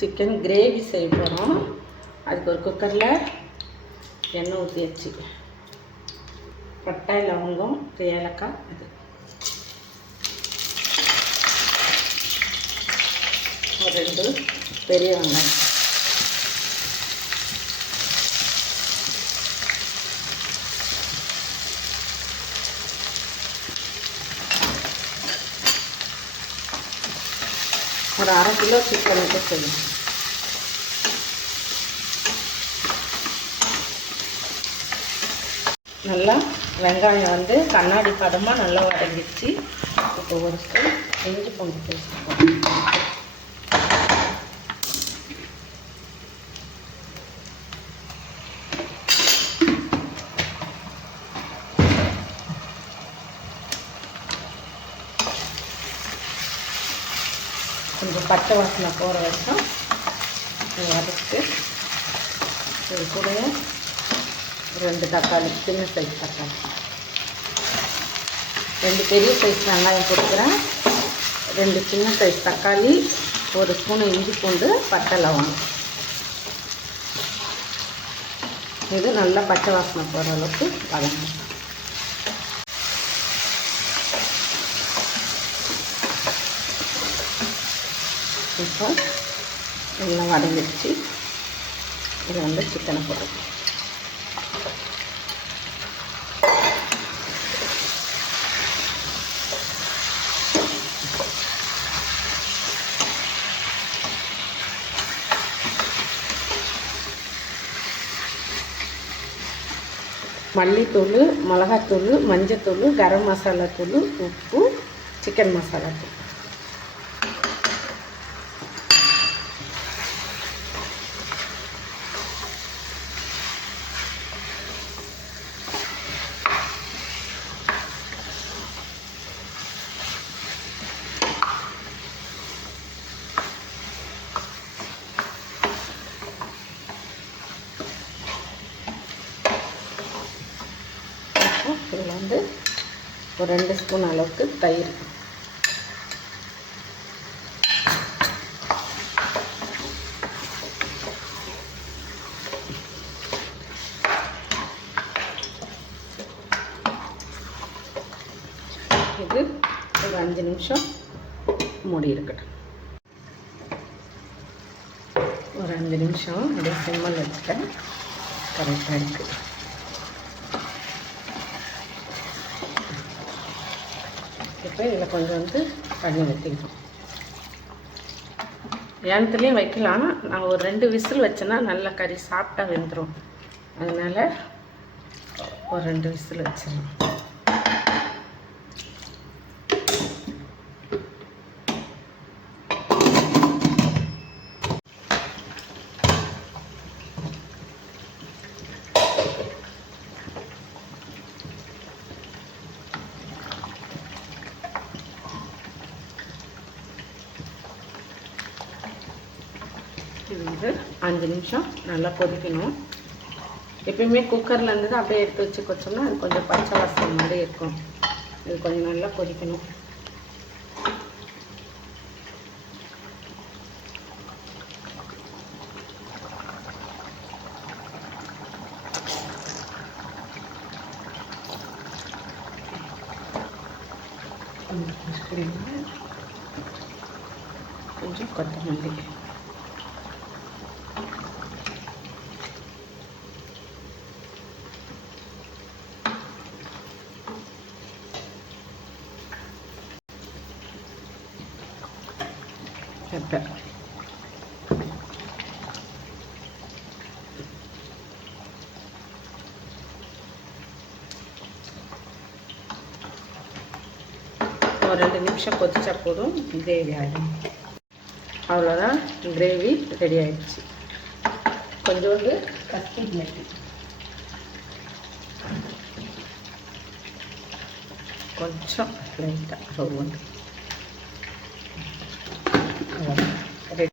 Chicken gravy செய்ய போகிறோம். அதுக்கு ஒரு குக்கரில் எண்ணெய் ஊற்றியாச்சு. பட்டை, லவங்கம், ஏலக்காய், இது ஒரு 2 பெரிய வெங்காயம், ஒரு 1/2 கிலோ சிக்கனுக்கு செய்யும். நல்லா வெங்காயம் வந்து கண்ணாடி பதமாக நல்லா வதங்கிடுச்சு. இப்போ ஒரு ஸ்பூன் இஞ்சி பூண்டு பேஸ்ட் போடணும். கொஞ்சம் பச்சை வாசனை போகிற வரைக்கும் வதக்கிட்டு இது கூட 2 தக்காளி, சின்ன சைஸ் தக்காளி, 2 பெரிய சைஸ் வெங்காயம் போட்டுக்கிறேன், 2 சின்ன சைஸ் தக்காளி, ஒரு ஸ்பூன் இஞ்சி பூண்டு, பட்டை, லவங்கம். இது நல்லா பச்சை வாசனை போகிற அளவுக்கு வதங்கணும். இப்போ எல்லாம் வதங்கிடுச்சு. இதை வந்து சிக்கனை போடுறோம். மல்லித்தூள், மிளகாத்தூள், மஞ்சத்தூள், கரம் மசாலா தூள், உப்பு, சிக்கன் மசாலா தூள். இதில் வந்து ஒரு 2 ஸ்பூன் அளவுக்கு தயிர், இது ஒரு 5 நிமிஷம் மூடி இருக்கட்டும். ஒரு 5 நிமிஷம் அப்படியே சிம்மில் வச்சுட்டேன். கரெக்டாக இருக்குது. இப்போ இதில் கொஞ்சம் வந்து தண்ணி ஊற்றிக்கணும். ஏனத்துலேயும் வைக்கலாம். நான் ஒரு 2 விசில் வச்சேன்னா நல்லா கறி சாப்பிட்டா வெந்துடும். அதனால் ஒரு 2 விசில் வச்சிடலாம். இது வந்து 5 நிமிஷம் நல்லா கொதிக்கணும். எப்பயுமே குக்கரில் இருந்து அப்படியே எடுத்து வச்சு கொச்சோம்னா அது கொஞ்சம் பச்சை வாசனை மாதிரி இருக்கும். இது கொஞ்சம் நல்லா கொதிக்கணும். கொஞ்சம் கொத்தமல்லி, பெப்பர், ஒரு 2 நிமிஷம் கொதிச்சா போதும். கிரேவி ஆகிடும். அவ்வளோதான், கிரேவி ரெடி ஆகிடுச்சு. கொஞ்சோண்டு கஸ்தூரி மேத்தி, கொஞ்சம் லைட்டாக ஒரு